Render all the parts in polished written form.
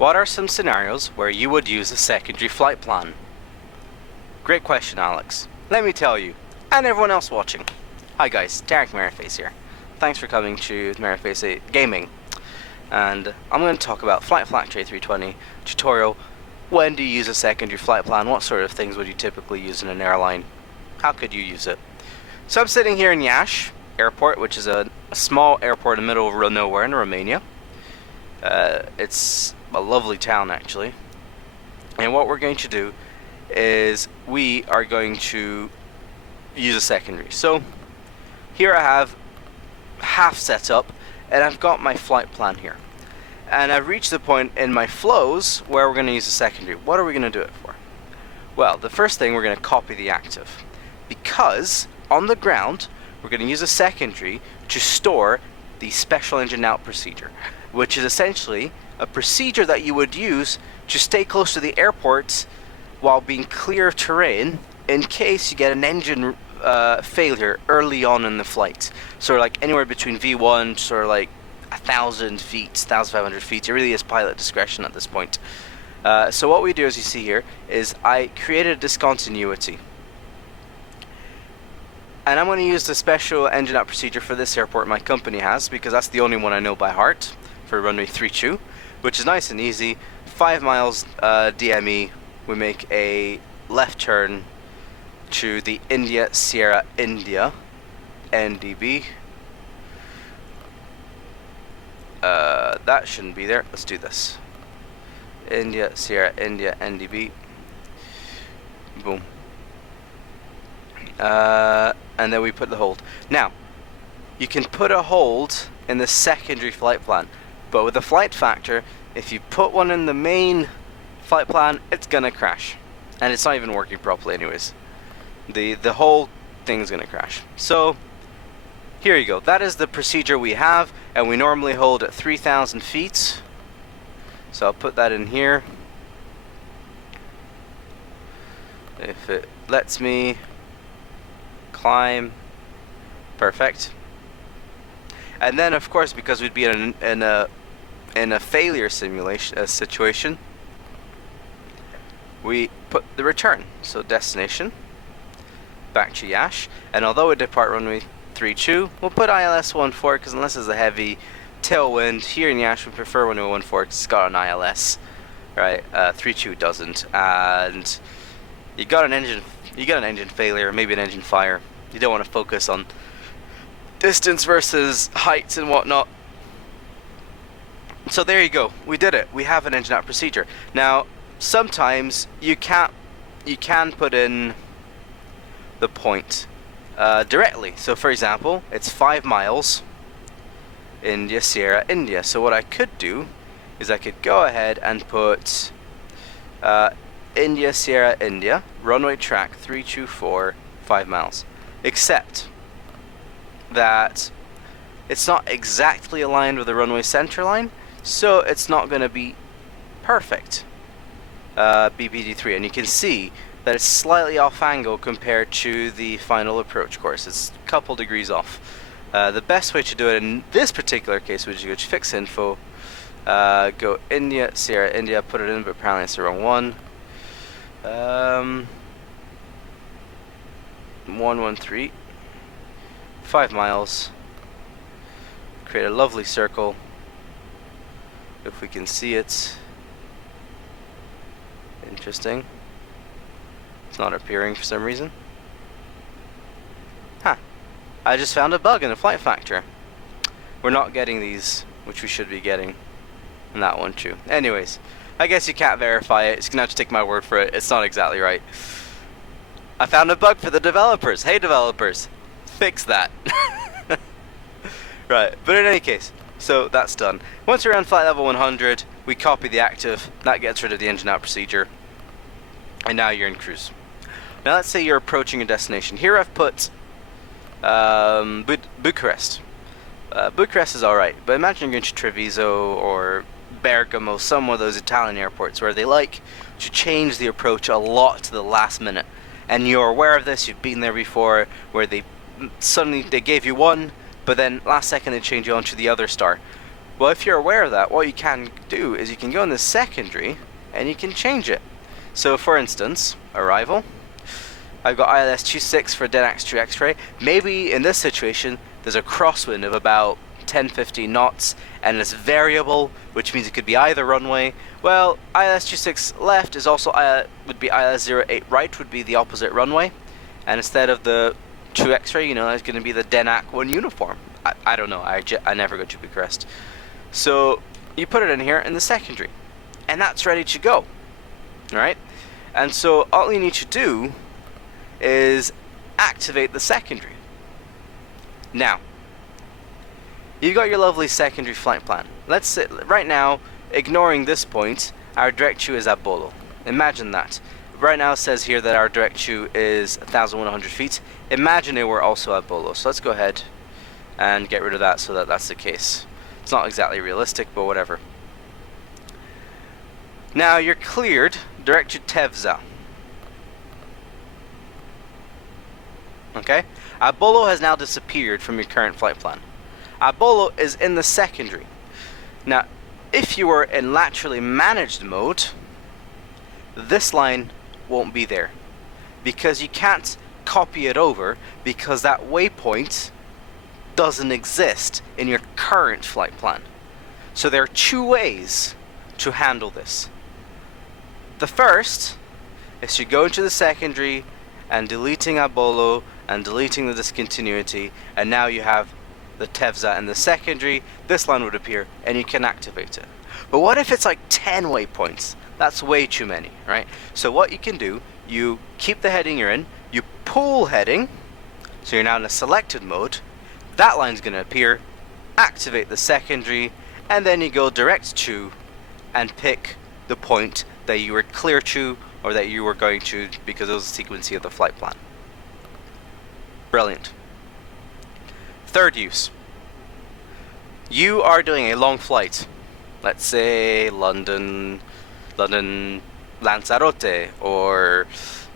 What are some scenarios where you would use a secondary flight plan? Great question, Alex. Let me tell you, and everyone else watching. Hi guys, Derek Merriface here. Thanks for coming to Merriface Gaming. And I'm going to talk about Flight Factory A320 tutorial. When do you use a secondary flight plan? What sort of things would you typically use in an airline? How could you use it? So I'm sitting here in Iași Airport, which is a small airport in the middle of nowhere in Romania. It's a lovely town actually. And what we're going to do is we are going to use a secondary. So here I have half set up and I've got my flight plan here. And I've reached the point in my flows where we're going to use a secondary. What are we going to do it for? Well, the first thing, we're going to copy the active. Because on the ground, we're going to use a secondary to store the special engine out procedure, which is essentially a procedure that you would use to stay close to the airport while being clear of terrain in case you get an engine failure early on in the flight. So like anywhere between V1 to sort of like 1,000 feet, 1,500 feet. It really is pilot discretion at this point. So what we do, as you see here, is I created a discontinuity. And I'm going to use the special engine out procedure for this airport my company has, because that's the only one I know by heart for runway 32, which is nice and easy. 5 miles DME, we make a left turn to the India Sierra India NDB. That shouldn't be there. Let's do this. India Sierra India NDB. Boom. And then we put the hold. Now, you can put a hold in the secondary flight plan, but with the flight factor, if you put one in the main flight plan, it's gonna crash, and it's not even working properly anyways. The whole thing's gonna crash. So here you go. That is the procedure we have, and we normally hold at 3,000 feet. So I'll put that in here. If it lets me climb, perfect. And then, of course, because we'd be in a failure simulation situation, we put the return. So destination back to Iași, and although we depart runway 32, we'll put ILS 14 because unless there's a heavy tailwind here in Iași, we prefer runway 14 because it's got an ILS, right? 32 doesn't, and you got an engine failure, maybe an engine fire. You don't want to focus on distance versus heights and whatnot. So there you go. We did it. We have an engine out procedure. Now, sometimes you can put in the point directly. So for example, it's 5 miles India Sierra India. So what I could do is I could go ahead and put India Sierra India runway track 324 5 miles, except that it's not exactly aligned with the runway center line, so it's not going to be perfect BPD3, and you can see that it's slightly off angle compared to the final approach course. It's a couple degrees off. The best way to do it in this particular case would be to go to fix info, go India Sierra India, put it in, but apparently it's the wrong one. 113 5 miles, create a lovely circle if we can see it. Interesting, it's not appearing for some reason. I just found a bug in the flight factor. We're not getting these, which we should be getting, and that one too. Anyways, I guess you can't verify it. You're gonna have to take my word for it. It's not exactly right. I found a bug for the developers. Hey developers, fix that. Right, but in any case, so that's done. Once we're on flight level 100, we copy the active. That gets rid of the engine out procedure, and now you're in cruise. Now let's say you're approaching a destination. Here I've put Bucharest. Bucharest is alright, but imagine you're going to Treviso or Bergamo, some of those Italian airports where they like to change the approach a lot to the last minute. And you're aware of this, you've been there before, where they suddenly gave you one, but then last second they change you on to the other star. Well, if you're aware of that, what you can do is you can go in the secondary and you can change it. So for instance, arrival, I've got ILS 26 for DENAX 2 X-ray. Maybe in this situation there's a crosswind of about 10-15 knots and it's variable, which means it could be either runway. Well, ILS 26 left is also would be ILS 08 right, would be the opposite runway, and instead of the 2 X-ray, you know, it's going to be the DENAC 1 uniform. I don't know, I never go to Bucharest. So you put it in here in the secondary and that's ready to go. Alright, and so all you need to do is activate the secondary. Now, you've got your lovely secondary flight plan. Let's say, right now, ignoring this point, our direct to is at Bolo. Imagine that. Right now it says here that our direct to is 1,100 feet. Imagine it were also at Bolo. So let's go ahead and get rid of that so that that's the case. It's not exactly realistic, but whatever. Now you're cleared direct to Tevza. Okay? Abolo has now disappeared from your current flight plan. Abolo is in the secondary. Now, if you were in laterally managed mode, this line won't be there because you can't copy it over because that waypoint doesn't exist in your current flight plan. So there are two ways to handle this. The first is to go into the secondary and deleting Abolo and deleting the discontinuity, and now you have the Tevza in the secondary. This line would appear and you can activate it. But what if it's like 10 waypoints? That's way too many, right? So what you can do, you keep the heading you're in, you pull heading, so you're now in a selected mode. That line's going to appear, activate the secondary, and then you go direct to and pick the point that you were clear to or that you were going to because it was the sequencing of the flight plan. Brilliant. Third use. You are doing a long flight. Let's say London Lanzarote or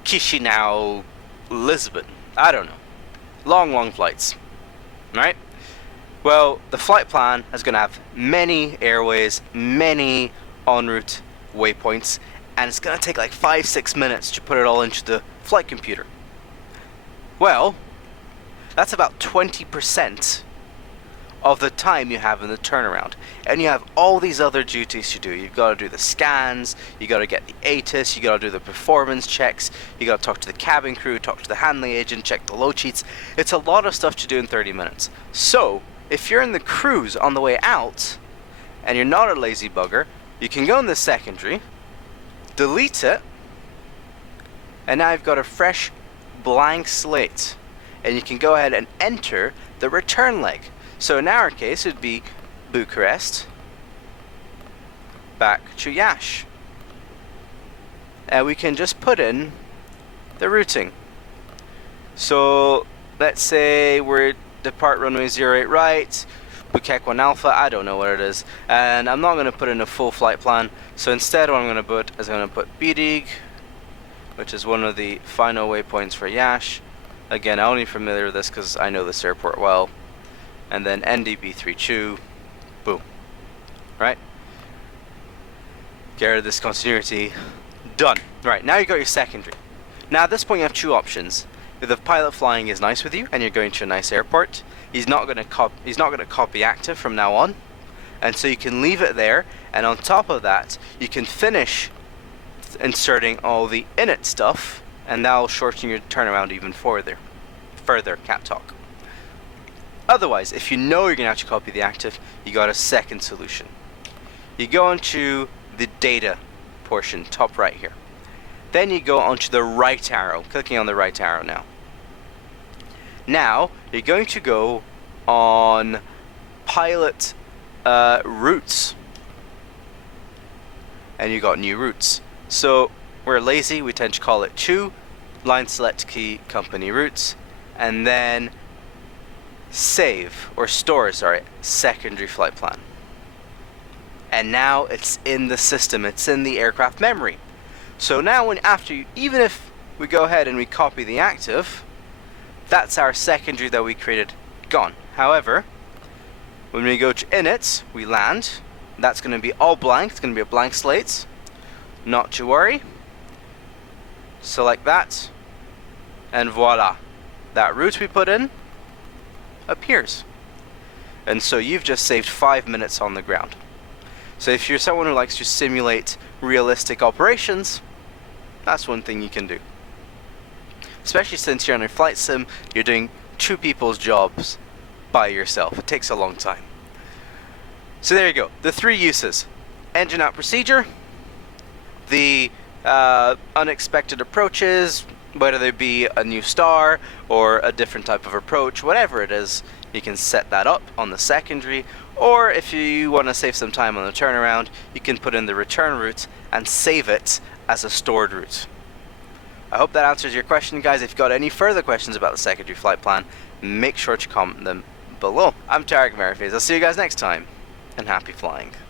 Chisinau Lisbon. I don't know. Long flights. Right? Well, the flight plan is going to have many airways, many en route waypoints, and it's going to take like 5-6 minutes to put it all into the flight computer. Well, that's about 20% of the time you have in the turnaround, and you have all these other duties to do. You've got to do the scans, you got to get the ATIS, you got to do the performance checks, you got to talk to the cabin crew, talk to the handling agent, check the load sheets. It's a lot of stuff to do in 30 minutes. So if you're in the cruise on the way out and you're not a lazy bugger, you can go in the secondary, delete it, and now you've got a fresh blank slate, and you can go ahead and enter the return leg. So in our case, it would be Bucharest back to Iași. And we can just put in the routing. So let's say we're depart runway 08 right, Bucek 1 Alpha, I don't know what it is. And I'm not going to put in a full flight plan. So instead what I'm going to put is I'm going to put Bidig, which is one of the final waypoints for Iași. Again, I'm only familiar with this because I know this airport well. And then NDB32, boom. Right? Get rid of this continuity. Done. Right, now you got your secondary. Now at this point you have two options. If the pilot flying is nice with you and you're going to a nice airport, he's not going to copy active from now on, and so you can leave it there, and on top of that you can finish inserting all the init stuff, and that'll shorten your turnaround even further. Cat talk. Otherwise, if you know you're going to have to copy the active, you got a second solution. You go into the data portion, top right here. Then you go onto the right arrow, clicking on the right arrow now. Now, you're going to go on pilot routes. And you got new routes. So, we're lazy, we tend to call it 2, line select key, company routes, and then save, or store, sorry, secondary flight plan. And now it's in the system, it's in the aircraft memory. So now even if we go ahead and we copy the active, that's our secondary that we created gone. However, When we go to init, we land. That's going to be all blank. It's going to be a blank slate. Not to worry. Select that. And voila. That route we put in appears. And so you've just saved 5 minutes on the ground. So if you're someone who likes to simulate realistic operations, that's one thing you can do. Especially since you're on a flight sim, you're doing 2 people's jobs by yourself. It takes a long time. So there you go. The 3 uses. Engine out procedure, the unexpected approaches, whether they be a new star or a different type of approach, whatever it is, you can set that up on the secondary, or if you want to save some time on the turnaround, you can put in the return route and save it as a stored route. I hope that answers your question, guys. If you've got any further questions about the secondary flight plan, make sure to comment them below. I'm Tarek Merface. I'll see you guys next time, and happy flying.